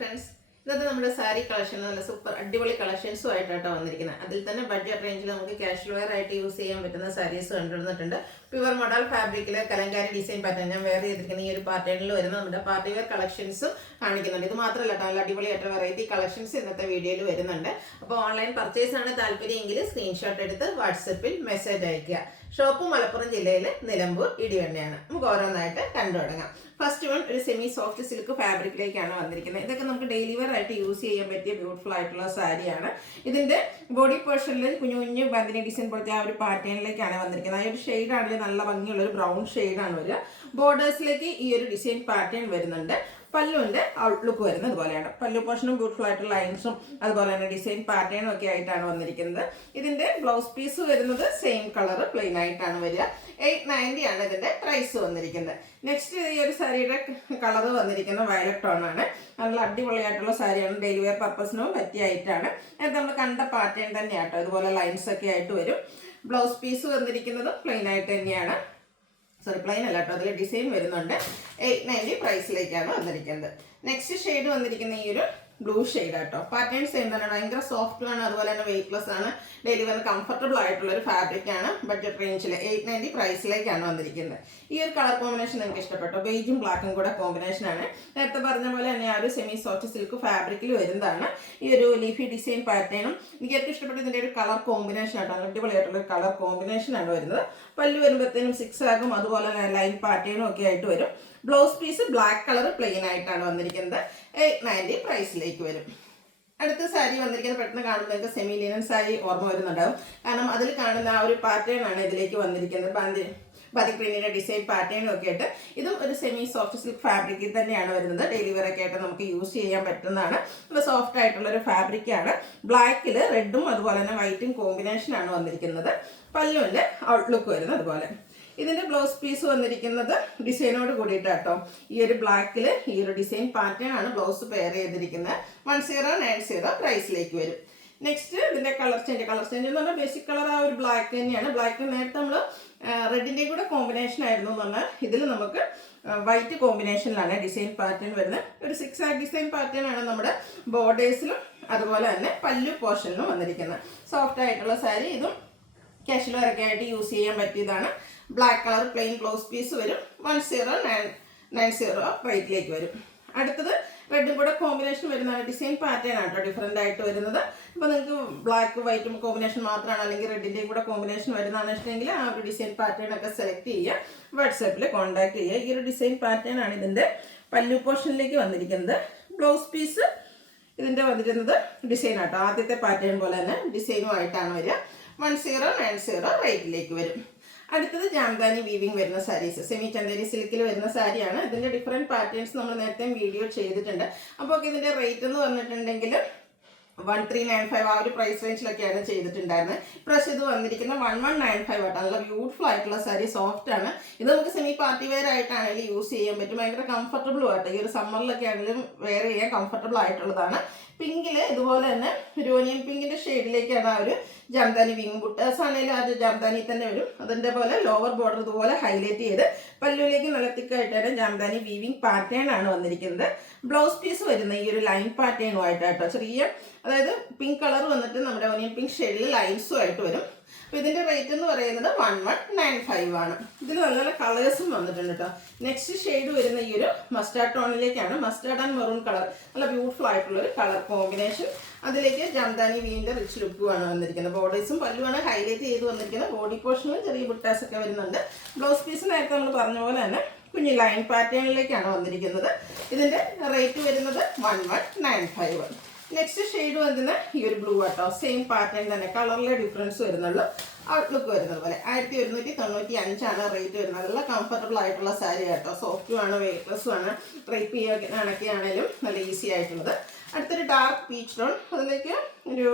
friends. ഇന്നത്തെ നമ്മുടെ sari collection നല്ല സൂപ്പർ അടിപൊളി കളക്ഷൻസും ആയിട്ടാണ് വന്നിരിക്കുന്നത്. അതിൽ തന്നെ ബഡ്ജറ്റ് റേഞ്ചിൽ നമുക്ക് കാഷ്വൽ വെയർ ആയിട്ട് യൂസ് ചെയ്യാൻ പറ്റുന്ന സാരീസ് കൊണ്ടുവന്നിട്ടുണ്ട്. പ്യുവർ മോഡൽ ഫാബ്രിക്കിൽ കലങ്കാരി ഡിസൈൻ പാറ്റേൺ ഞാൻ വെയർ ചെയ്തിരിക്കുന്ന ഈ ഒരു പാറ്റേണിൽ വരുന്ന നമ്മുടെ പാർട്ടി വെയർ കളക്ഷൻസും കാണിക്കുന്നുണ്ട്. ഇത് മാത്രമല്ല നല്ല അടിപൊളിയായിട്ട് വെറൈറ്റി കളക്ഷൻസ് ഇന്നത്തെ വീഡിയോയിൽ വരുന്നുണ്ട്. അപ്പോൾ ഓൺലൈൻ പർച്ചേസ് ആണ് താല്പര്യമെങ്കിൽ സ്ക്രീൻഷോട്ട് എടുത്ത് വാട്സപ്പിൽ മെസ്സേജ് അയക്കുക. ഷോപ്പ് മലപ്പുറം ജില്ലയിൽ നിലമ്പൂർ ഇടിവണ്ണയാണ്. നമുക്ക് ഓരോന്നായിട്ട് കണ്ടു തുടങ്ങാം. ഫസ്റ്റ് വൺ ഒരു സെമി സോഫ്റ്റ് സിൽക്ക് ഫാബ്രിക്കിലേക്കാണ് വന്നിരിക്കുന്നത്. ഇതൊക്കെ നമുക്ക് ഡെയിലി വെയർ ആയിട്ട് യൂസ് ചെയ്യാൻ പറ്റിയ ബ്യൂട്ടിഫുൾ ആയിട്ടുള്ള സാരിയാണ്. ഇതിന്റെ ബോഡി പോർഷനിൽ കുഞ്ഞു കുഞ്ഞു ബന്ദിനി ഡിസൈൻ പോലത്തെ ആ ഒരു പാറ്റേണിലേക്കാണ് വന്നിരിക്കുന്നത്. ആ ഒരു ഷെയ്ഡ് ആണെങ്കിൽ നല്ല ഭംഗിയുള്ള ഒരു ബ്രൗൺ ഷെയ്ഡാണ് വരിക. ബോർഡേഴ്സിലേക്ക് ഈ ഒരു ഡിസൈൻ പാറ്റേൺ വരുന്നുണ്ട്. പല്ലുവിന്റെ ഔട്ട്ലുക്ക് വരുന്നത് ഇതുപോലെയാണ്. പല്ലു പോർഷനും ബ്യൂട്ടിഫുൾ ആയിട്ടുള്ള ലൈൻസും അതുപോലെ തന്നെ ഡിസൈൻ പാറ്റേണും ഒക്കെ ആയിട്ടാണ് വന്നിരിക്കുന്നത്. ഇതിന്റെ ബ്ലൗസ് പീസ് വരുന്നത് സെയിം കളർ പ്ലെയിൻ ആയിട്ടാണ് വരിക. 890 ആണ് ഇതിന്റെ പ്രൈസ് വന്നിരിക്കുന്നത്. നെക്സ്റ്റ് ഈ ഒരു സാരിയുടെ കളർ വന്നിരിക്കുന്ന വയലറ്റ് ടോൺ ആണ്. നല്ല അടിപൊളിയായിട്ടുള്ള സാരിയാണ്. ഡെയിലി വെയർ പർപ്പസിനും പറ്റിയായിട്ടാണ്. അത് നമ്മൾ കണ്ട പാറ്റേൺ തന്നെയാട്ടോ. ഇതുപോലെ ലൈൻസ് ഒക്കെ ആയിട്ട് വരും. ബ്ലൗസ് പീസ് വന്നിരിക്കുന്നത് പ്ലെയിൻ ആയിട്ട് തന്നെയാണ്. പ്ലെയിൻ അല്ല കേട്ടോ, അതിൽ ഡിസൈൻ വരുന്നുണ്ട്. 890 പ്രൈസിലേക്കാണ് വന്നിരിക്കുന്നത്. നെക്സ്റ്റ് ഷെയ്ഡ് വന്നിരിക്കുന്ന ഈ ഒരു ബ്ലൂ ഷെയ്ഡ് ആട്ടോ. പാറ്റേൺ സെയിം തന്നെ, ഭയങ്കര സോഫ്റ്റ് ആണ്, അതുപോലെ തന്നെ വെയിറ്റ്ലെസ് ആണ്. ഡെയിലി വെയർ കംഫർട്ടബിൾ ആയിട്ടുള്ള ഒരു ഫാബ്രിക് ആണ്. ബഡ്ജറ്റ് റേഞ്ചിൽ 890 പ്രൈസിലേക്കാണ് വന്നിരിക്കുന്നത്. ഈ ഒരു കളർ കോമ്പിനേഷൻ നിങ്ങൾക്ക് ഇഷ്ടപ്പെട്ടോ? ബേജും ബ്ലാക്കും കൂടെ കോമ്പിനേഷൻ ആണ്. നേരത്തെ പറഞ്ഞ പോലെ തന്നെ ആ ഒരു സെമി സോഫ്റ്റ് സിൽക്ക് ഫാബ്രിക്കിൽ വരുന്നതാണ് ഈ ഒരു ലീഫി ഡിസൈൻ പാറ്റേണും. എനിക്ക് ഏറ്റവും ഇഷ്ടപ്പെട്ട ഇതിന്റെ ഒരു കളർ കോമ്പിനേഷൻ ആട്ടോ. അടിപൊളിയായിട്ടുള്ള ഒരു കളർ കോമ്പിനേഷൻ ആണ് വരുന്നത്. പല്ലു വരുമ്പോഴത്തേനും 6 ആകും, അതുപോലെ ലൈൻ പാറ്റേണും ഒക്കെ ആയിട്ട് വരും. Blouse piece black colour plain ആയിട്ടാണ് വന്നിരിക്കുന്നത്. 890 പ്രൈസിലേക്ക് വരും. അടുത്ത സാരി വന്നിരിക്കുന്നത് പെട്ടെന്ന് കാണുന്നതൊക്കെ സെമി ലിനൻ സാരി ഓർമ്മ വരുന്നുണ്ടാവും. കാരണം അതിൽ കാണുന്ന ആ ഒരു പാറ്റേൺ ആണ് ഇതിലേക്ക് വന്നിരിക്കുന്നത്. ബാതിക് പ്രിന്റിന്റെ ഡിസൈൻ പാറ്റേണും ഒക്കെ ആയിട്ട്. ഇതും ഒരു സെമി സോഫ്റ്റ് സിൽക്ക് ഫാബ്രിക്കിൽ തന്നെയാണ് വരുന്നത്. ഡെയിലി വെയർ ഒക്കെ ആയിട്ട് നമുക്ക് യൂസ് ചെയ്യാൻ പറ്റുന്നതാണ്. നല്ല സോഫ്റ്റ് ആയിട്ടുള്ള ഒരു ഫാബ്രിക്കാണ്. ബ്ലാക്കിൽ റെഡും അതുപോലെ തന്നെ വൈറ്റും കോമ്പിനേഷൻ ആണ് വന്നിരിക്കുന്നത്. പല്ലുവിന്റെ ഔട്ട്ലുക്ക് വരുന്നത് അതുപോലെ. ഇതിന്റെ ബ്ലൗസ് പീസ് വന്നിരിക്കുന്നത് ഡിസൈനോട് കൂടിയിട്ടാട്ടോ. ഈ ഒരു ബ്ലാക്കിൽ ഈ ഒരു ഡിസൈൻ പാറ്റേൺ ആണ് ബ്ലൗസ് പെയർ ചെയ്തിരിക്കുന്നത്. 1090 പ്രൈസിലേക്ക് വരും. നെക്സ്റ്റ് ഇതിന്റെ കളർ ചേഞ്ച് എന്ന് പറഞ്ഞാൽ ബേസിക് കളർ ആ ഒരു ബ്ലാക്ക് തന്നെയാണ്. ബ്ലാക്ക് നേരത്തെ നമ്മൾ റെഡിന്റെ കൂടെ കോമ്പിനേഷൻ ആയിരുന്നു എന്ന് പറഞ്ഞാൽ ഇതിൽ നമുക്ക് വൈറ്റ് കോമ്പിനേഷനിലാണ് ഡിസൈൻ പാറ്റേൺ വരുന്നത്. ഒരു 6 ആഗ് ഡിസൈൻ പാറ്റേൺ ആണ് നമ്മുടെ ബോർഡേഴ്സിലും അതുപോലെ തന്നെ പല്ലു പോർഷനിലും വന്നിരിക്കുന്നത്. സോഫ്റ്റ് ആയിട്ടുള്ള സാരി. ഇതും കാഷ്വൽ വെയർ ഒക്കെ ആയിട്ട് യൂസ് ചെയ്യാൻ പറ്റിയതാണ്. Black colour plain blouse piece വരും. 1090 റേറ്റിലേക്ക് വരും. അടുത്തത് റെഡും കൂടെ കോമ്പിനേഷൻ വരുന്നതാണ്. ഡിസൈൻ പാറ്റേൺ ആട്ടോ ഡിഫറെൻ്റ് ആയിട്ട് വരുന്നത്. അപ്പോൾ നിങ്ങൾക്ക് ബ്ലാക്ക് വൈറ്റും കോമ്പിനേഷൻ മാത്രമാണ് അല്ലെങ്കിൽ റെഡിൻ്റെയും കൂടെ കോമ്പിനേഷൻ വരുന്നതാണ് ഇഷ്ടമെങ്കിൽ ആ ഒരു ഡിസൈൻ പാറ്റേൺ ഒക്കെ സെലക്ട് ചെയ്യുക. വാട്സാപ്പിൽ കോൺടാക്ട് ചെയ്യുക. ഈ ഒരു ഡിസൈൻ പാറ്റേൺ ആണ് ഇതിൻ്റെ പല്ലു പോർഷനിലേക്ക് വന്നിരിക്കുന്നത്. ബ്ലൗസ് പീസ് ഇതിൻ്റെ വന്നിരുന്നത് ഡിസൈൻ ആട്ടോ. ആദ്യത്തെ പാറ്റേൺ പോലെ തന്നെ ഡിസൈനും ആയിട്ടാണ് വരിക. 1090 റേറ്റിലേക്ക് വരും. അടുത്തത് ജാംദാനി വീവിംഗ് വരുന്ന സാരീസ്. സെമി ചന്ദേരി സിൽക്കിൽ വരുന്ന സാരിയാണ്. ഇതിന്റെ ഡിഫറെന്റ് പാറ്റേൺസ് നമ്മൾ നേരത്തെ വീഡിയോ ചെയ്തിട്ടുണ്ട്. അപ്പോൾ ഇതിന്റെ റേറ്റ് എന്ന് പറഞ്ഞിട്ടുണ്ടെങ്കിൽ 1395 ആ ഒരു പ്രൈസ് റേഞ്ചിലൊക്കെയാണ് ചെയ്തിട്ടുണ്ടായിരുന്നത്. ഇപ്രാവശ്യം ഇത് വന്നിരിക്കുന്ന 1195 ആട്ടോ. നല്ല ബ്യൂട്ടിഫുൾ ആയിട്ടുള്ള സാരി, സോഫ്റ്റ് ആണ്. ഇത് നമുക്ക് സെമി പാർട്ടി വെയർ ആയിട്ടാണെങ്കിലും യൂസ് ചെയ്യാൻ പറ്റും. ഭയങ്കര കംഫർട്ടബിളും ആട്ടോ. ഈ ഒരു സമ്മറിലൊക്കെ ആണെങ്കിലും വെയർ ചെയ്യാൻ കംഫർട്ടബിൾ ആയിട്ടുള്ളതാണ്. പിങ്കിൽ ഇതുപോലെ തന്നെ ഒരു ഓനിയൻ പിങ്കിന്റെ ഷെയ്ഡിലേക്കാണ് ആ ഒരു ജാംദാനി വീവിംഗ്. ബുട്ടാസ് ആണെങ്കിലും അത് ജാംദാനി തന്നെ വരും. അതിൻ്റെ പോലെ ലോവർ ബോർഡർ ഇതുപോലെ ഹൈലൈറ്റ് ചെയ്ത് പല്ലുവിലേക്ക് നല്ല തിക്കായിട്ടാണ് ജാംദാനി വീവിംഗ് പാറ്റേൺ ആണ് വന്നിരിക്കുന്നത്. ബ്ലൗസ് പീസ് വരുന്ന ഈ ഒരു ലൈൻ പാറ്റേണുമായിട്ടോ. ചെറിയ അതായത് പിങ്ക് കളർ വന്നിട്ട് നമ്മുടെ ഓനിയൻ പിങ്ക് ഷെയ്ഡിൽ ലൈൻസും ആയിട്ട് വരും. അപ്പോൾ ഇതിൻ്റെ റേറ്റ് എന്ന് പറയുന്നത് 1195 ആണ്. ഇതിൽ നല്ല നല്ല കളേഴ്സും വന്നിട്ടുണ്ട് കേട്ടോ. നെക്സ്റ്റ് ഷെയ്ഡ് വരുന്ന ഈ ഒരു മസ്റ്റാർഡ് ടോണിലേക്കാണ്. മസ്റ്റാർഡ് ആൻഡ് മെറൂൺ കളർ, നല്ല ബ്യൂട്ടിഫുൾ ആയിട്ടുള്ള ഒരു കളർ കോമ്പിനേഷൻ. അതിലേക്ക് ജാംദാനി വീവിൻ്റെ റിച്ച് ലുക്കുമാണ് വന്നിരിക്കുന്നത്. ബോർഡേഴ്സും പല്ലുമാണ് ഹൈലൈറ്റ് ചെയ്ത് വന്നിരിക്കുന്നത്. ബോഡി പോർഷനിൽ ചെറിയ ബുട്ടാസ് ഒക്കെ വരുന്നുണ്ട്. ബ്ലൗസ് പീസ് നേരത്തെ നമ്മൾ പറഞ്ഞ പോലെ തന്നെ കുഞ്ഞു ലൈൻ പാറ്റേണിലേക്കാണ് വന്നിരിക്കുന്നത്. ഇതിൻ്റെ റേറ്റ് വരുന്നത് 1195. നെക്സ്റ്റ് ഷെയ്ഡ് വരുന്ന ഈ ഒരു ബ്ലൂ ആട്ടോ. സെയിം പാറ്റേൺ തന്നെ, കളറിലെ ഡിഫറൻസ് വരുന്നുള്ളൂ. ഔട്ട്ലുക്ക് വരുന്നത് പോലെ 1195 ആണ് റേറ്റ് വരുന്നത്. നല്ല കംഫർട്ടബിൾ ആയിട്ടുള്ള സാരി ആട്ടോ. സോഫ്റ്റും ആണ്, വെയിറ്റ്ലെസ്സും ആണ്. ഡ്രൈപ്പ് ചെയ്യാനൊക്കെ ആണെങ്കിലും നല്ല ഈസി ആയിട്ടുള്ളത്. അടുത്തൊരു ഡാർക്ക് പീച്ച് ടോൺ. അതിലേക്ക് ഒരു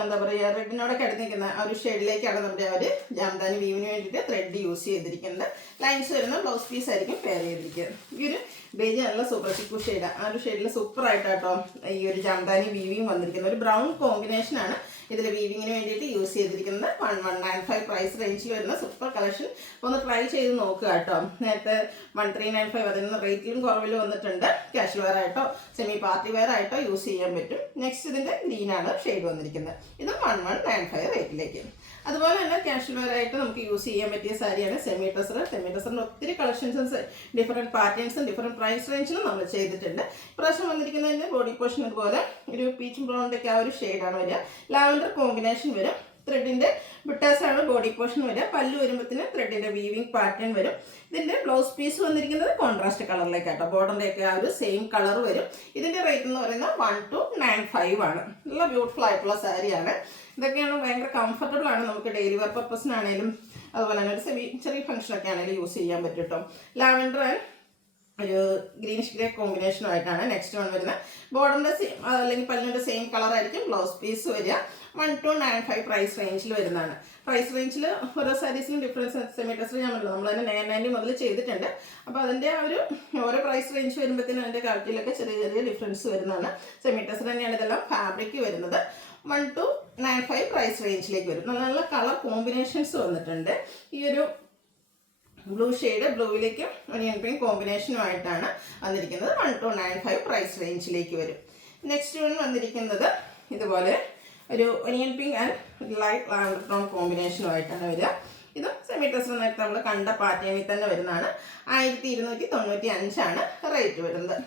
എന്താ പറയുക റെഡിനോടൊക്കെ അടുത്ത് നിൽക്കുന്ന ആ ഒരു ഷെയ്ഡിലേക്കാണ് നമ്മുടെ അവർ ജാംദാനി വീവിന് വേണ്ടിയിട്ട് ത്രെഡ് യൂസ് ചെയ്തിരിക്കുന്നത്. ലൈൻസ് വരുന്ന ബ്ലൗസ് പീസ് ആയിരിക്കും പെയർ ചെയ്തിരിക്കുന്നത്. ഈ ഒരു ബേജ് നല്ല സൂപ്പർ ചിക്കു ഷെയ്ഡാണ്. ആ ഒരു ഷെയ്ഡിൽ സൂപ്പർ ആയിട്ടാട്ടോ ഈ ഒരു ജാംദാനി വീവിയും വന്നിരിക്കുന്നത്. ഒരു ബ്രൗൺ കോമ്പിനേഷനാണ് ഇതിൽ വീവിങ്ങിന് വേണ്ടിയിട്ട് യൂസ് ചെയ്തിരിക്കുന്നത് 1195 പ്രൈസ് റേഞ്ചിൽ വരുന്ന സൂപ്പർ കളക്ഷൻ. ഒന്ന് ട്രൈ ചെയ്ത് നോക്കുക കേട്ടോ. നേരത്തെ 1395 അതിൽ നിന്ന് റേറ്റിലും കുറവിൽ വന്നിട്ടുണ്ട്. കാഷ്വൽ വെയർ ആയിട്ടോ സെമി പാർട്ടി വെയർ ആയിട്ടോ യൂസ് ചെയ്യാൻ പറ്റും. നെക്സ്റ്റ് ഇതിൻ്റെ ഗ്രീനാണ് ഷെയ്ഡ് വന്നിരിക്കുന്നത്. ഇതും 1195 റേറ്റിലേക്ക്. അതുപോലെ തന്നെ കാഷ്വൽ വെയർ ആയിട്ട് നമുക്ക് യൂസ് ചെയ്യാൻ പറ്റിയ സാരിയാണ് സെമി ടസർ. സെമി ടസറിൻ്റെ ഒത്തിരി കളക്ഷൻസും ഡിഫറെൻറ്റ് പാറ്റേൺസും ഡിഫറെൻറ്റ് പ്രൈസ് റേഞ്ചിലും നമ്മൾ ചെയ്തിട്ടുണ്ട്. ഇപ്രാവശ്യം വന്നിരിക്കുന്നതിൻ്റെ ബോഡി പോർഷൻ ഇതുപോലെ ഒരു പീച്ച് ബ്രൗണിൻ്റെ ഒക്കെ ആ ഒരു ഷെയ്ഡാണ് വരിക. ലാവൻഡർ കോമ്പിനേഷൻ വരും. ത്രെഡിൻ്റെ ബിട്ടാസാണ് ബോഡി പോർഷൻ വരിക. പല്ല് വരുമ്പോഴത്തേന് ത്രെഡിൻ്റെ വീവിങ് പാറ്റേൺ വരും. ഇതിൻ്റെ ബ്ലൗസ് പീസ് വന്നിരിക്കുന്നത് കോൺട്രാസ്റ്റ് കളറിലേക്കാട്ടോ. ബോർഡറിൻ്റെ ഒക്കെ ആ ഒരു സെയിം കളർ വരും. ഇതിൻ്റെ റേറ്റ് എന്ന് പറയുന്നത് 1295 ആണ്. നല്ല ബ്യൂട്ടിഫുൾ ആയിട്ടുള്ള സാരിയാണ്. ഇതൊക്കെയാണ് ഭയങ്കര കംഫർട്ടബിൾ ആണ്. നമുക്ക് ഡെയിലി വെയർ പർപ്പസിനാണേലും അതുപോലെ തന്നെ ഒരു ചെറിയ ഫംഗ്ഷനൊക്കെ ആണെങ്കിലും യൂസ് ചെയ്യാൻ പറ്റും കേട്ടോ. ലാവൻഡർ ആൻഡ് ഒരു ഗ്രീനിഷ് ഗ്രേ കോമ്പിനേഷനുമായിട്ടാണ് നെക്സ്റ്റ് വൺ വരുന്നത്. ബോർഡറിൻ്റെ സെയിം അല്ലെങ്കിൽ പല്ലിൻ്റെ സെയിം കളറായിരിക്കും ബ്ലൗസ് പീസ് വരിക. 1295 പ്രൈസ് റേഞ്ചിൽ വരുന്നതാണ്. പ്രൈസ് റേഞ്ചിൽ ഓരോ സാരീസിലും ഡിഫറൻസ് സെമി ടസർ ഞാൻ പറഞ്ഞല്ലോ നമ്മൾ തന്നെ 990 മുതൽ ചെയ്തിട്ടുണ്ട്. അപ്പോൾ അതിൻ്റെ ആ ഒരു ഓരോ പ്രൈസ് റേഞ്ച് വരുമ്പോഴത്തേനും അതിൻ്റെ ക്വാളിറ്റിയിലൊക്കെ ചെറിയ ഡിഫറൻസ് വരുന്നതാണ്. സെമി ടസർ തന്നെയാണ് ഇതെല്ലാം ഫാബ്രിക് വരുന്നത്. 1295 പ്രൈസ് റേഞ്ചിലേക്ക് വരും. നല്ല നല്ല കളർ കോമ്പിനേഷൻസ് വന്നിട്ടുണ്ട്. ഈ ഒരു ബ്ലൂ ഷെയ്ഡ് ബ്ലൂവിലേക്ക് ഒനിയൻ പിങ്ക് കോമ്പിനേഷനുമായിട്ടാണ് വന്നിരിക്കുന്നത്. 1295 പ്രൈസ് റേഞ്ചിലേക്ക് വരും. നെക്സ്റ്റ് വൺ വന്നിരിക്കുന്നത് ഇതുപോലെ ഒരു onion pink and light lavender tone കോമ്പിനേഷനുമായിട്ടാണ് വരിക. ഇതും സെമി ടസർ നേരത്തെ നമ്മൾ കണ്ട പാറ്റേണിൽ തന്നെ വരുന്നതാണ്. 1295 റേറ്റ് വരുന്നത്.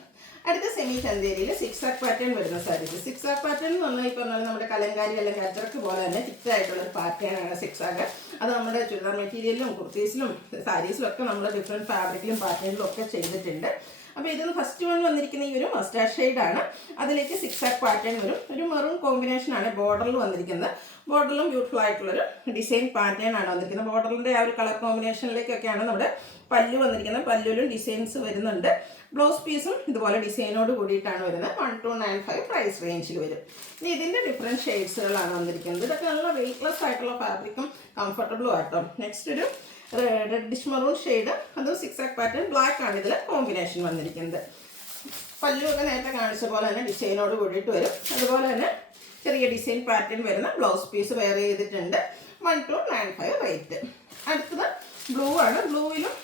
അടുത്ത സെമി ചന്തേരിയിൽ സിക്സ് ആക്ക് പാറ്റേൺ വരുന്ന സാരീസ്. സിക്സ് ആക്ക് പാറ്റേൺ എന്ന് പറഞ്ഞാൽ ഇപ്പോൾ പറഞ്ഞാൽ നമ്മുടെ കലങ്കാരി അല്ലെങ്കിൽ അച്ചറക്ക് പോലെ തന്നെ തിക്കായിട്ടുള്ള ഒരു പാറ്റേണാണ് സിക്സ് ആക്ക്. അത് നമ്മുടെ ചുരിദാർ മെറ്റീരിയലിലും കുർത്തീസിലും സാരീസിലും ഒക്കെ നമ്മൾ ഡിഫറെൻറ്റ് ഫാബ്രിക്കിലും പാറ്റേണിലും ഒക്കെ ചെയ്തിട്ടുണ്ട്. അപ്പോൾ ഇതിന് ഫസ്റ്റ് വൺ വന്നിരിക്കുന്ന ഈ ഒരു മസ്റ്റാർഡ് ഷെയ്ഡാണ്. അതിലേക്ക് സിക്സ് ആക്ക് പാറ്റേൺ വരും. ഒരു മെറൂൺ കോമ്പിനേഷനാണ് ബോർഡറിൽ വന്നിരിക്കുന്നത്. ബോർഡറിലും ബ്യൂട്ടിഫുൾ ആയിട്ടുള്ളൊരു ഡിസൈൻ പാറ്റേൺ ആണ് വന്നിരിക്കുന്നത്. ബോർഡറിൻ്റെ ആ ഒരു കളർ കോമ്പിനേഷനിലേക്കൊക്കെയാണ് നമ്മുടെ പല്ലു വന്നിരിക്കുന്നത്. പല്ലുവിലും ഡിസൈൻസ് വരുന്നുണ്ട്. ബ്ലൗസ് പീസും ഇതുപോലെ ഡിസൈനോട് കൂടിയിട്ടാണ് വരുന്നത്. 1295 പ്രൈസ് റേഞ്ചിൽ വരും. ഇനി ഇതിൻ്റെ ഡിഫറെൻറ്റ് ഷെയ്ഡ്സുകളാണ് വന്നിരിക്കുന്നത്. ഇതൊക്കെ നല്ല വെയ്റ്റ്ലെസ് ആയിട്ടുള്ള ഫാബ്രിക്കും കംഫർട്ടബിളും ആട്ടോ. നെക്സ്റ്റ് ഒരു റെഡിഷ് മെറൂൺ ഷെയ്ഡ്, അതും സിക്സ് ആക്ക് പാറ്റേൺ ബ്ലാക്ക് ആണ് ഇതിൽ കോമ്പിനേഷൻ വന്നിരിക്കുന്നത്. പല്ലുവൊക്കെ നേരത്തെ കാണിച്ച പോലെ തന്നെ ഡിസൈനോട് കൂടിയിട്ട് വരും. അതുപോലെ തന്നെ ചെറിയ ഡിസൈൻ പാറ്റേൺ വരുന്ന ബ്ലൗസ് പീസ് വെയർ ചെയ്തിട്ടുണ്ട്. 1295 റേറ്റ്. അടുത്തത് ബ്ലൂ ആണ്. ബ്ലൂവിലും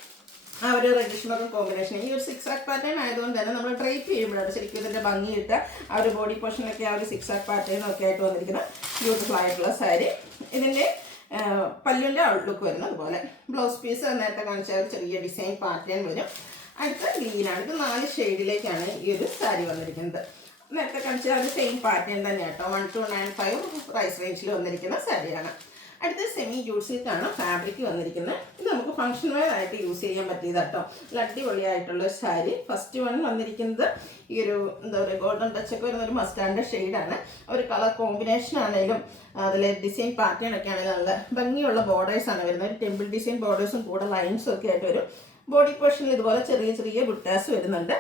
ആ ഒരു റെഡിഷ് മെറൂൺ കോമ്പിനേഷൻ. ഈ ഒരു സിക്സ് ആക്ക് പാറ്റേൺ ആയതുകൊണ്ട് തന്നെ നമ്മൾ ഡ്രൈപ്പ് ചെയ്യുമ്പോഴാണ് ശരിക്കും ഇതിൻ്റെ ഭംഗിയിട്ട് ആ ഒരു ബോഡി പോർഷനൊക്കെ ആ ഒരു സിക്സ് ആക്ക് പാറ്റേണൊക്കെ ആയിട്ട് വന്നിരിക്കുന്ന ബ്യൂട്ടിഫുൾ ആയിട്ടുള്ള സാരി. ഇതിൻ്റെ പല്ലുവിൻ്റെ ഔട്ട്ലുക്ക് വരുന്നത് അതുപോലെ. ബ്ലൗസ് പീസ് നേരത്തെ കാണിച്ച ഒരു ചെറിയ ഡിസൈൻ പാറ്റേൺ വരും. അടുത്ത ഗ്രീനാണ്. ഇത് 4 ഷെയ്ഡിലേക്കാണ് ഈ ഒരു സാരി വന്നിരിക്കുന്നത്. നേരത്തെ കാണിച്ച ഒരു സെയിം പാറ്റേൺ തന്നെ കേട്ടോ. 1295 പ്രൈസ് റേഞ്ചിൽ വന്നിരിക്കുന്ന സാരിയാണ്. അടുത്ത സെമി ജൂട്ട് സിൽക്കാണ് ഫാബ്രിക് വന്നിരിക്കുന്നത്. ഇത് നമുക്ക് ഫംഗ്ഷൻ വെയർ ആയിട്ട് യൂസ് ചെയ്യാൻ പറ്റിയത് കേട്ടോ. നല്ല അടിപൊളിയായിട്ടുള്ള സാരി. ഫസ്റ്റ് വൺ വന്നിരിക്കുന്നത് ഈ ഒരു എന്താ പറയുക ഗോൾഡൻ ടച്ചൊക്കെ വരുന്ന ഒരു മസ്റ്റാർഡ് ഷെയ്ഡാണ്. ഒരു കളർ കോമ്പിനേഷൻ ആണെങ്കിലും അതിലെ ഡിസൈൻ പാറ്റേൺ ഒക്കെ ആണെങ്കിലും നല്ല ഭംഗിയുള്ള ബോർഡേഴ്സാണ് വരുന്നത്. ഒരു ടെമ്പിൾ ഡിസൈൻ ബോർഡേഴ്സും കൂടെ ലൈൻസും ഒക്കെ ആയിട്ട് വരും. ബോഡി പോർഷനിൽ ഇതുപോലെ ചെറിയ ബുട്ടാസ് വരുന്നുണ്ട്.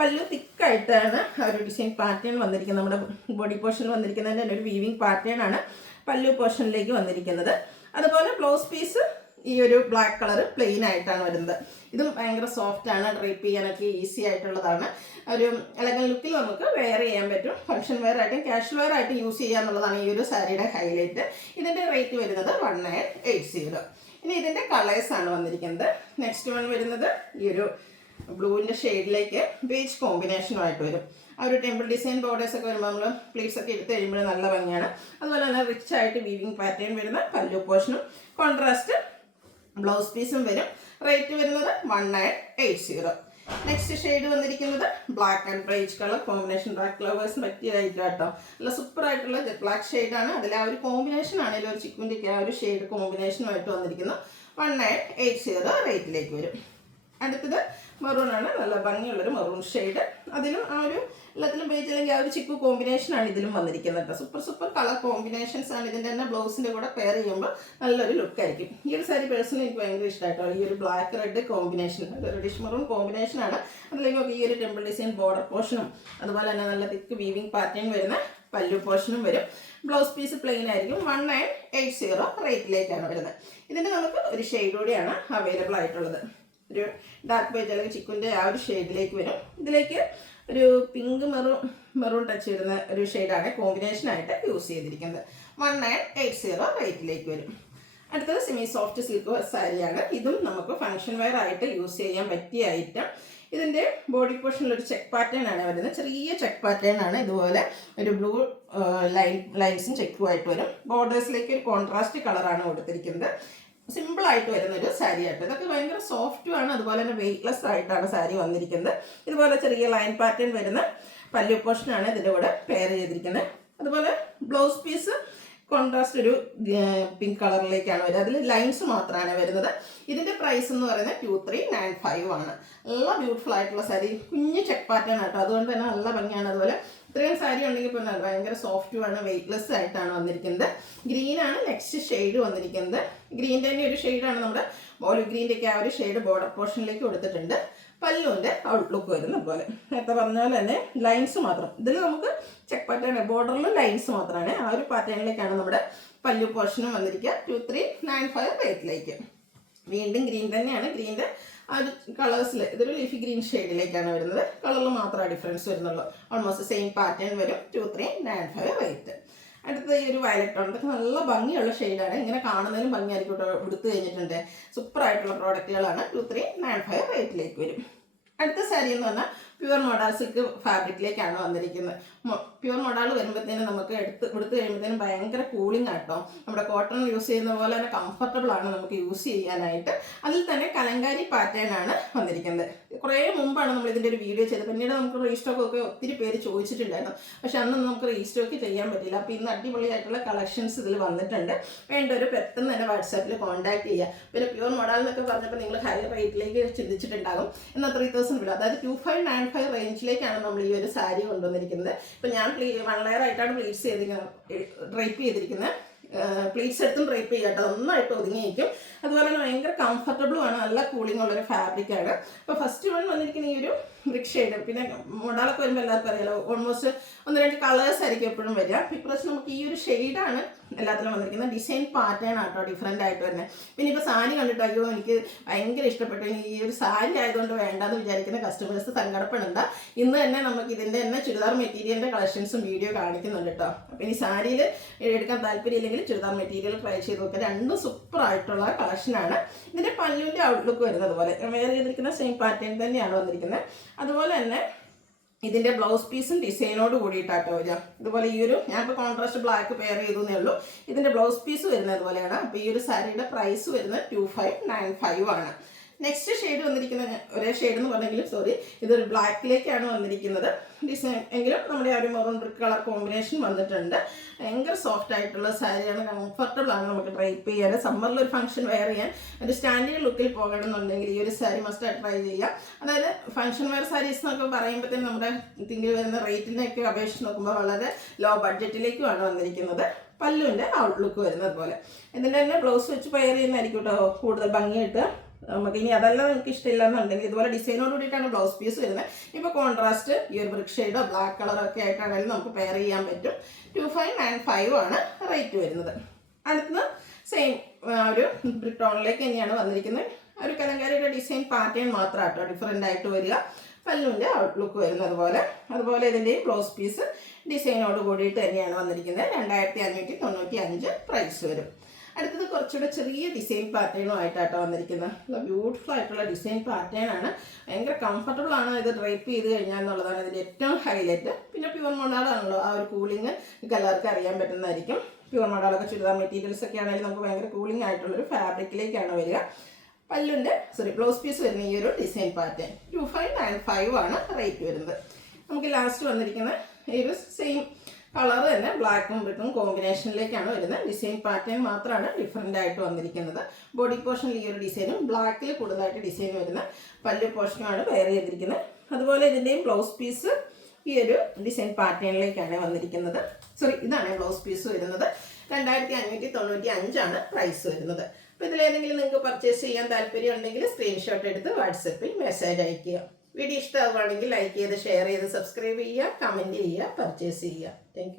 പല്ലു തിക്കായിട്ടാണ് ആ ഒരു ഡിസൈൻ പാറ്റേൺ വന്നിരിക്കുന്നത്. നമ്മുടെ ബോഡി പോർഷനിൽ വന്നിരിക്കുന്നതിൻ്റെ തന്നെ ഒരു വീവിങ് പാറ്റേൺ ആണ് പല്ലു പോർഷനിലേക്ക് വന്നിരിക്കുന്നത്. അതുപോലെ ബ്ലൗസ് പീസ് ഈ ഒരു ബ്ലാക്ക് കളർ പ്ലെയിൻ ആയിട്ടാണ് വരുന്നത്. ഇതും ഭയങ്കര സോഫ്റ്റ് ആണ്. ഡ്രൈപ്പ് ചെയ്യാനൊക്കെ ഈസി ആയിട്ടുള്ളതാണ്. ഒരു എലഗൻ ലുക്കിൽ നമുക്ക് വെയർ ചെയ്യാൻ പറ്റും. ഫംഗ്ഷൻ വെയർ ആയിട്ടും കാഷ്വൽ വെയർ ആയിട്ട് യൂസ് ചെയ്യാന്നുള്ളതാണ് ഈ ഒരു സാരിയുടെ ഹൈലൈറ്റ്. ഇതിൻ്റെ റേറ്റ് വരുന്നത് 1980. ഇനി ഇതിൻ്റെ കളേഴ്സാണ് വന്നിരിക്കുന്നത്. നെക്സ്റ്റ് വൺ വരുന്നത് ഈ ഒരു ബ്ലൂവിൻ്റെ ഷെയ്ഡിലേക്ക് ബേജ് കോമ്പിനേഷനുമായിട്ട് വരും. ആ ഒരു ടെമ്പിൾ ഡിസൈൻ ബോർഡേഴ്സ് ഒക്കെ വരുമ്പോൾ നമ്മൾ പ്ലീറ്റ്സ് ഒക്കെ എടുത്ത് കഴിയുമ്പോൾ നല്ല ഭംഗിയാണ്. അതുപോലെ തന്നെ റിച്ച് ആയിട്ട് വീവിങ് പാറ്റേൺ വരുന്ന പല്ലു പോർഷനും കോൺട്രാസ്റ്റ് ബ്ലൗസ് പീസും വരും. റേറ്റ് വരുന്നത് 1980. നെക്സ്റ്റ് ഷെയ്ഡ് വന്നിരിക്കുന്നത് black and beige colour combination. Black lovers പറ്റിയതായിട്ട് കേട്ടോ. നല്ല സൂപ്പർ ആയിട്ടുള്ള ബ്ലാക്ക് ഷെയ്ഡാണ്. അതിൽ ആ ഒരു കോമ്പിനേഷൻ ആണെങ്കിലും ഒരു ചിക്കുവിൻ്റെ ആ ഒരു ഷെയ്ഡ് കോമ്പിനേഷനുമായിട്ട് വന്നിരിക്കുന്നു. 1980 റേറ്റിലേക്ക് വരും. അടുത്തത് മെറൂൺ ആണ്. നല്ല ഭംഗിയുള്ളൊരു മെറൂൺ ഷെയ്ഡ്. അതിലും ആ ഒരു എല്ലാത്തിലും ബേജ് അല്ലെങ്കിൽ ആ ഒരു ചിക്കു കോമ്പിനേഷനാണ് ഇതിലും വന്നിരിക്കുന്നത് കേട്ടോ. സൂപ്പർ കളർ കോമ്പിനേഷൻസ് ആണ്. ഇതിൻ്റെ തന്നെ ബ്ലൗസിൻ്റെ കൂടെ പെയർ ചെയ്യുമ്പോൾ നല്ലൊരു ലുക്കായിരിക്കും. ഈ ഒരു സാരി പേഴ്സണലി എനിക്ക് ഭയങ്കര ഇഷ്ടമായിട്ടോ. ഈ ഒരു ബ്ലാക്ക് റെഡ് കോമ്പിനേഷൻ, ഒരു റെഡിഷ് മെറൂൺ കോമ്പിനേഷനാണ്. അതിലേക്ക് ഈ ഒരു ടെമ്പിൾ ഡിസൈൻ ബോർഡർ പോർഷനും അതുപോലെ തന്നെ നല്ല തിക്ക് വീവിങ് പാറ്റേൺ വരുന്ന പല്ലു പോർഷനും വരും. ബ്ലൗസ് പീസ് പ്ലെയിൻ ആയിരിക്കും. 1980 റേറ്റിലേക്കാണ് വരുന്നത്. ഇതിൻ്റെ നമുക്ക് ഒരു ഷെയ്ഡ് കൂടിയാണ് അവൈലബിൾ ആയിട്ടുള്ളത്. ഒരു ഡാർക്ക് ബേജ് അല്ലെങ്കിൽ ചിക്കുൻ്റെ ആ ഒരു ഷെയ്ഡിലേക്ക് വരും. ഇതിലേക്ക് ഒരു പിങ്ക് മെറൂൺ ടച്ച് വരുന്ന ഒരു ഷെയ്ഡാണ് കോമ്പിനേഷനായിട്ട് യൂസ് ചെയ്തിരിക്കുന്നത്. 1980 റേറ്റിലേക്ക് വരും. അടുത്തത് സെമി സോഫ്റ്റ് സിൽക്ക് സാരിയാണ്. ഇതും നമുക്ക് ഫംഗ്ഷൻ വെയർ ആയിട്ട് യൂസ് ചെയ്യാൻ പറ്റിയ ഐറ്റം. ഇതിൻ്റെ ബോഡി പോർഷനിൽ ഒരു ചെക്ക് പാറ്റേൺ ആണ് വരുന്നത്. ചെറിയ ചെക്ക് പാറ്റേൺ ആണ്. ഇതുപോലെ ഒരു ബ്ലൂ ലൈൻസും ചെക്കുമായിട്ട് വരും. ബോർഡേഴ്സിലേക്ക് ഒരു കോൺട്രാസ്റ്റ് കളറാണ് കൊടുത്തിരിക്കുന്നത്. സിമ്പിളായിട്ട് വരുന്നൊരു സാരി ആയിട്ട്. ഇതൊക്കെ ഭയങ്കര സോഫ്റ്റുമാണ്. അതുപോലെ തന്നെ വെയ്റ്റ്ലെസ് ആയിട്ടാണ് സാരി വന്നിരിക്കുന്നത്. ഇതുപോലെ ചെറിയ ലൈൻ പാറ്റേൺ വരുന്ന പല്ലു പോർഷനാണ് ഇതിൻ്റെ കൂടെ പെയർ ചെയ്തിരിക്കുന്നത്. അതുപോലെ ബ്ലൗസ് പീസ് കോൺട്രാസ്റ്റ് ഒരു പിങ്ക് കളറിലേക്കാണ് വരുന്നത്. അതിൽ ലൈൻസ് മാത്രമാണ് വരുന്നത്. ഇതിൻ്റെ പ്രൈസ് എന്ന് പറയുന്നത് 2395 ആണ്. നല്ല ബ്യൂട്ടിഫുൾ ആയിട്ടുള്ള സാരി, കുഞ്ഞ് ചെക്ക് പാറ്റേൺ ആട്ടോ, അതുകൊണ്ട് തന്നെ നല്ല ഭംഗിയാണ്. അതുപോലെ ഇത്രയും സാരി ഉണ്ടെങ്കിൽ പിന്നെ ഭയങ്കര സോഫ്റ്റുമാണ്, വെയ്റ്റ്ലെസ് ആയിട്ടാണ് വന്നിരിക്കുന്നത്. ഗ്രീനാണ് നെക്സ്റ്റ് ഷെയ്ഡ് വന്നിരിക്കുന്നത്. ഗ്രീൻ്റെ തന്നെ ഒരു ഷെയ്ഡാണ് നമ്മുടെ ഓലിവ് ഗ്രീൻ്റെ ഒക്കെ ആ ഒരു ഷെയ്ഡ് ബോർഡർ പോർഷനിലേക്ക് കൊടുത്തിട്ടുണ്ട്. പല്ലുവിൻ്റെ ഔട്ട്ലുക്ക് വരുന്ന പോലെ നേരത്തെ പറഞ്ഞ പോലെ തന്നെ ലൈൻസ് മാത്രം. ഇതിൽ നമുക്ക് ചെക്ക് പാറ്റേൺ ബോർഡറിൽ ലൈൻസ് മാത്രമാണ്. ആ ഒരു പാറ്റേണിലേക്കാണ് നമ്മുടെ പല്ലു പോർഷനും വന്നിരിക്കുക. 2395 റേറ്റിലേക്ക്. വീണ്ടും ഗ്രീൻ തന്നെയാണ്. ഗ്രീൻ്റെ ആ ഒരു കളേഴ്സിൽ ഇതൊരു ലീഫി ഗ്രീൻ ഷെയ്ഡിലേക്കാണ് വരുന്നത്. കളറിൽ മാത്രമേ ഡിഫറൻസ് വരുന്നുള്ളൂ. ഓൾമോസ്റ്റ് സെയിം പാറ്റേൺ വരും. 2395 റേറ്റ്. അടുത്തത് ഈ ഒരു വയലറ്റ് ആണ്. ഇതൊക്കെ നല്ല ഭംഗിയുള്ള ഷെയ്ഡാണ്. ഇങ്ങനെ കാണുന്നതിനും ഭംഗിയായിരിക്കും കേട്ടോ. എടുത്തു കഴിഞ്ഞിട്ടുണ്ട്. സൂപ്പറായിട്ടുള്ള പ്രോഡക്റ്റുകളാണ്. 2395 റേറ്റിലേക്ക് വരും. അടുത്ത സാരി എന്ന് പറഞ്ഞാൽ പ്യുവർ മോഡാൾ സിൽക്ക് ഫാബ്രിക്കിലേക്കാണ് വന്നിരിക്കുന്നത്. പ്യുവർ മോഡാൾ വരുമ്പോഴത്തേനും നമുക്ക് എടുത്ത് കഴിയുമ്പോഴത്തേനും ഭയങ്കര കൂളിംഗ് ആട്ടോ. നമ്മുടെ കോട്ടൺ യൂസ് ചെയ്യുന്ന പോലെ തന്നെ കംഫർട്ടബിൾ ആണ് നമുക്ക് യൂസ് ചെയ്യാനായിട്ട്. അതിൽ തന്നെ കലങ്കാരി പാറ്റേൺ ആണ് വന്നിരിക്കുന്നത്. കുറേ മുമ്പാണ് നമ്മൾ ഇതിൻ്റെ ഒരു വീഡിയോ ചെയ്തത്. പിന്നീട് നമുക്ക് റീസ്റ്റോക്ക് ഒക്കെ ഒത്തിരി പേര് ചോദിച്ചിട്ടുണ്ടായിരുന്നു. പക്ഷെ അന്ന് നമുക്ക് റീസ്റ്റോക്ക് ചെയ്യാൻ പറ്റില്ല. അപ്പോൾ ഇന്ന് അടിപൊളിയായിട്ടുള്ള കളക്ഷൻസ് ഇതിൽ വന്നിട്ടുണ്ട്. വേണ്ടവർ പെട്ടെന്ന് തന്നെ വാട്സാപ്പിൽ കോൺടാക്ട് ചെയ്യുക. പിന്നെ പ്യുവർ മോഡൽ എന്നൊക്കെ പറഞ്ഞപ്പോൾ നിങ്ങൾ ഹൈ റേറ്റിലേക്ക് ചിന്തിച്ചിട്ടുണ്ടാകും. എന്നാൽ 3000 ബിലോ, അതായത് 2595 റേഞ്ചിലേക്കാണ് നമ്മൾ ഈ ഒരു സാരി കൊണ്ടുവന്നിരിക്കുന്നത്. ഇപ്പം ഞാൻ 1 ലെയർ ആയിട്ടാണ് പ്ലീറ്റ്സ് ഡ്രൈപ്പ് ചെയ്തിരിക്കുന്നത്. പ്ലീറ്റ്സ് എടുത്തും ഡ്രൈപ്പ് ചെയ്യാട്ടോ, നന്നായിട്ട് ഒതുങ്ങിയിരിക്കും. അതുപോലെ തന്നെ ഭയങ്കര കംഫർട്ടബിളുമാണ്. നല്ല കൂളിംഗ് ഉള്ളൊരു ഫാബ്രിക്കാണ്. അപ്പോൾ ഫസ്റ്റ് വൺ വന്നിരിക്കുന്ന ഈ ഒരു ബ്രിക്ക് ഷെയ്ഡ്. പിന്നെ മോഡലൊക്കെ വരുമ്പോൾ എല്ലാവർക്കും അറിയാലോ, ഓൾമോസ്റ്റ് 1-2 കളേഴ്സ് ആയിരിക്കും എപ്പോഴും വരിക. ഇപ്രാവശ്യം നമുക്ക് ഈ ഒരു ഷെയ്ഡാണ് എല്ലാത്തിലും വന്നിരിക്കുന്നത്. ഡിസൈൻ പാറ്റേൺ ആട്ടോ ഡിഫറെൻ്റ് ആയിട്ട് തന്നെ. പിന്നെ ഇപ്പോൾ സാരി കണ്ടിട്ട് അയ്യോ എനിക്ക് ഭയങ്കര ഇഷ്ടപ്പെട്ടു, ഇനി ഈ ഒരു സാരി ആയതുകൊണ്ട് വേണ്ടാന്ന് വിചാരിക്കുന്ന കസ്റ്റമേഴ്സ് സങ്കടപ്പെടണ്ട. ഇന്ന് തന്നെ നമുക്ക് ഇതിൻ്റെ തന്നെ ചുരിദാർ മെറ്റീരിയലിൻ്റെ കളക്ഷൻസും വീഡിയോ കാണിക്കുന്നുണ്ട് കേട്ടോ. അപ്പോൾ ഇനി സാരിയിൽ എടുക്കാൻ താല്പര്യം ഇല്ലെങ്കിൽ ചുരിദാർ മെറ്റീരിയൽ ട്രൈ ചെയ്ത് നോക്കുക. രണ്ടും സൂപ്പറായിട്ടുള്ള കളക്ഷനാണ്. ഇതിൻ്റെ പല്ലുവിൻ്റെ ഔട്ട്ലുക്ക് വരുന്നത് പോലെ വെയർ ചെയ്തിരിക്കുന്ന സെയിം പാറ്റേൺ തന്നെയാണ് വന്നിരിക്കുന്നത്. അതുപോലെ തന്നെ ഇതിൻ്റെ ബ്ലൗസ് പീസും ഡിസൈനോട് കൂടിയിട്ടാട്ടോ വരിക. ഇതുപോലെ ഈ ഒരു ഞാനിപ്പോൾ കോൺട്രാസ്റ്റ് ബ്ലാക്ക് പെയർ ചെയ്തേ ഉള്ളൂ. ഇതിൻ്റെ ബ്ലൗസ് പീസ് വരുന്നത് പോലെയാണ്. അപ്പോൾ ഈ ഒരു സാരിയുടെ പ്രൈസ് വരുന്നത് 2595 ആണ്. നെക്സ്റ്റ് ഷെയ്ഡ് വന്നിരിക്കുന്ന ഒരേ ഷെയ്ഡ് എന്ന് പറഞ്ഞെങ്കിലും ഇതൊരു ബ്ലാക്കിലേക്കാണ് വന്നിരിക്കുന്നത്. ഡിസൈൻ എങ്കിലും നമ്മുടെ ആ ഒരു മെറൂൺ ബ്രിക്ക് കളർ കോമ്പിനേഷൻ വന്നിട്ടുണ്ട്. ഭയങ്കര സോഫ്റ്റ് ആയിട്ടുള്ള സാരിയാണ്. കംഫർട്ടബിൾ ആണ് നമുക്ക് ഡ്രൈപ്പ് ചെയ്യാൻ. സമ്മറിൽ ഒരു ഫംഗ്ഷൻ വെയർ ചെയ്യാൻ ഒരു സ്റ്റാൻഡേർഡ് ലുക്കിൽ പോകണമെന്നുണ്ടെങ്കിൽ ഈ ഒരു സാരി മസ്റ്റ് ട്രൈ ചെയ്യുക. അതായത് ഫംഗ്ഷൻ വെയർ സാരീസ് എന്നൊക്കെ പറയുമ്പോഴത്തേനും നമ്മുടെ തിങ്കിൽ വരുന്ന റേറ്റിനെയൊക്കെ അപേക്ഷിച്ച് നോക്കുമ്പോൾ വളരെ ലോ ബഡ്ജറ്റിലേക്കുമാണ് വന്നിരിക്കുന്നത്. പല്ലുവിൻ്റെ ഔട്ട്ലുക്ക് വരുന്നത് പോലെ. ഇതിൻ്റെ തന്നെ ബ്ലൗസ് വെച്ച് പെയർ ചെയ്യുന്നതായിരിക്കും കേട്ടോ കൂടുതൽ ഭംഗിയായിട്ട്. നമുക്ക് ഇനി അതെല്ലാം നിങ്ങൾക്ക് ഇഷ്ടമില്ല എന്നുണ്ടെങ്കിൽ ഇതുപോലെ ഡിസൈനോട് കൂടിയിട്ടാണ് ബ്ലൗസ് പീസ് വരുന്നത്. ഇപ്പോൾ കോൺട്രാസ്റ്റ് ഈ ഒരു ബ്രിക്ക് ഷെയ്ഡോ ബ്ലാക്ക് കളറോ ഒക്കെ ആയിട്ടാണെങ്കിലും നമുക്ക് പെയർ ചെയ്യാൻ പറ്റും. 2595 ആണ് റേറ്റ് വരുന്നത്. അടുത്തത് സെയിം ഒരു ബ്രിക്ക് ടോണിലേക്ക് തന്നെയാണ് വന്നിരിക്കുന്നത്. ഒരു കലങ്കാരിയുടെ ഡിസൈൻ പാറ്റേൺ മാത്രം കേട്ടോ ഡിഫറെൻ്റ് ആയിട്ട് വരിക. പല്ലുവിൻ്റെ ഔട്ട്ലുക്ക് വരുന്നത് പോലെ. അതുപോലെ ഇതിൻ്റെയും ബ്ലൗസ് പീസ് ഡിസൈനോട് കൂടിയിട്ട് തന്നെയാണ് വന്നിരിക്കുന്നത്. 2595 പ്രൈസ് വരും. അടുത്തത് കുറച്ചുകൂടെ ചെറിയ ഡിസൈൻ പാറ്റേണും ആയിട്ടാട്ടോ വന്നിരിക്കുന്നത്. നല്ല ബ്യൂട്ടിഫുൾ ആയിട്ടുള്ള ഡിസൈൻ പാറ്റേൺ ആണ്. ഭയങ്കര കംഫർട്ടബിൾ ആണ് ഇത് ഡ്രൈപ്പ് ചെയ്ത് കഴിഞ്ഞാൽ എന്നുള്ളതാണ് ഇതിൻ്റെ ഏറ്റവും ഹൈലൈറ്റ്. പിന്നെ പ്യുവർ മോഡാളാണല്ലോ, ആ ഒരു കൂളിങ് എല്ലാവർക്കും അറിയാൻ പറ്റുന്നതായിരിക്കും. പ്യുവർ മോഡാളൊക്കെ ചുരിദാർ മെറ്റീരിയൽസ് ഒക്കെ ആണെങ്കിലും നമുക്ക് ഭയങ്കര കൂളിംഗ് ആയിട്ടുള്ളൊരു ഫാബ്രിക്കിലേക്കാണ് വരിക. പല്ലുവിൻ്റെ ബ്ലൗസ് പീസ് വരുന്ന ഈ ഒരു ഡിസൈൻ പാറ്റേൺ 2595 ആണ് റേറ്റ് വരുന്നത്. നമുക്ക് ലാസ്റ്റ് വന്നിരിക്കുന്ന ഈ ഒരു സെയിം കളർ തന്നെ ബ്ലാക്കും ബ്രിക്കും കോമ്പിനേഷനിലേക്കാണ് വരുന്നത്. ഡിസൈൻ പാറ്റേൺ മാത്രമാണ് ഡിഫറെൻ്റ് ആയിട്ട് വന്നിരിക്കുന്നത്. ബോഡി പോർഷനിൽ ഈ ഒരു ഡിസൈനും ബ്ലാക്കിൽ കൂടുതലായിട്ട് ഡിസൈൻ വരുന്ന പല്ലു പോർഷനുമാണ് വെയർ ചെയ്തിരിക്കുന്നത്. അതുപോലെ ഇതിൻ്റെയും ബ്ലൗസ് പീസ് ഈ ഒരു ഡിസൈൻ പാറ്റേണിലേക്കാണ് വന്നിരിക്കുന്നത്. ഇതാണ് ബ്ലൗസ് പീസ് വരുന്നത്. 2595 ആണ് പ്രൈസ് വരുന്നത്. അപ്പോൾ ഇതിലേതെങ്കിലും നിങ്ങൾക്ക് പർച്ചേസ് ചെയ്യാൻ താല്പര്യം ഉണ്ടെങ്കിൽ സ്ക്രീൻഷോട്ട് എടുത്ത് വാട്സപ്പിൽ മെസ്സേജ് അയയ്ക്കുക. വീഡിയോ ഇഷ്ടമാവുകയാണെങ്കിൽ ലൈക്ക് ചെയ്ത് ഷെയർ ചെയ്ത് സബ്സ്ക്രൈബ് ചെയ്യുക, കമൻറ്റ് ചെയ്യുക, പർച്ചേസ് ചെയ്യുക. താങ്ക്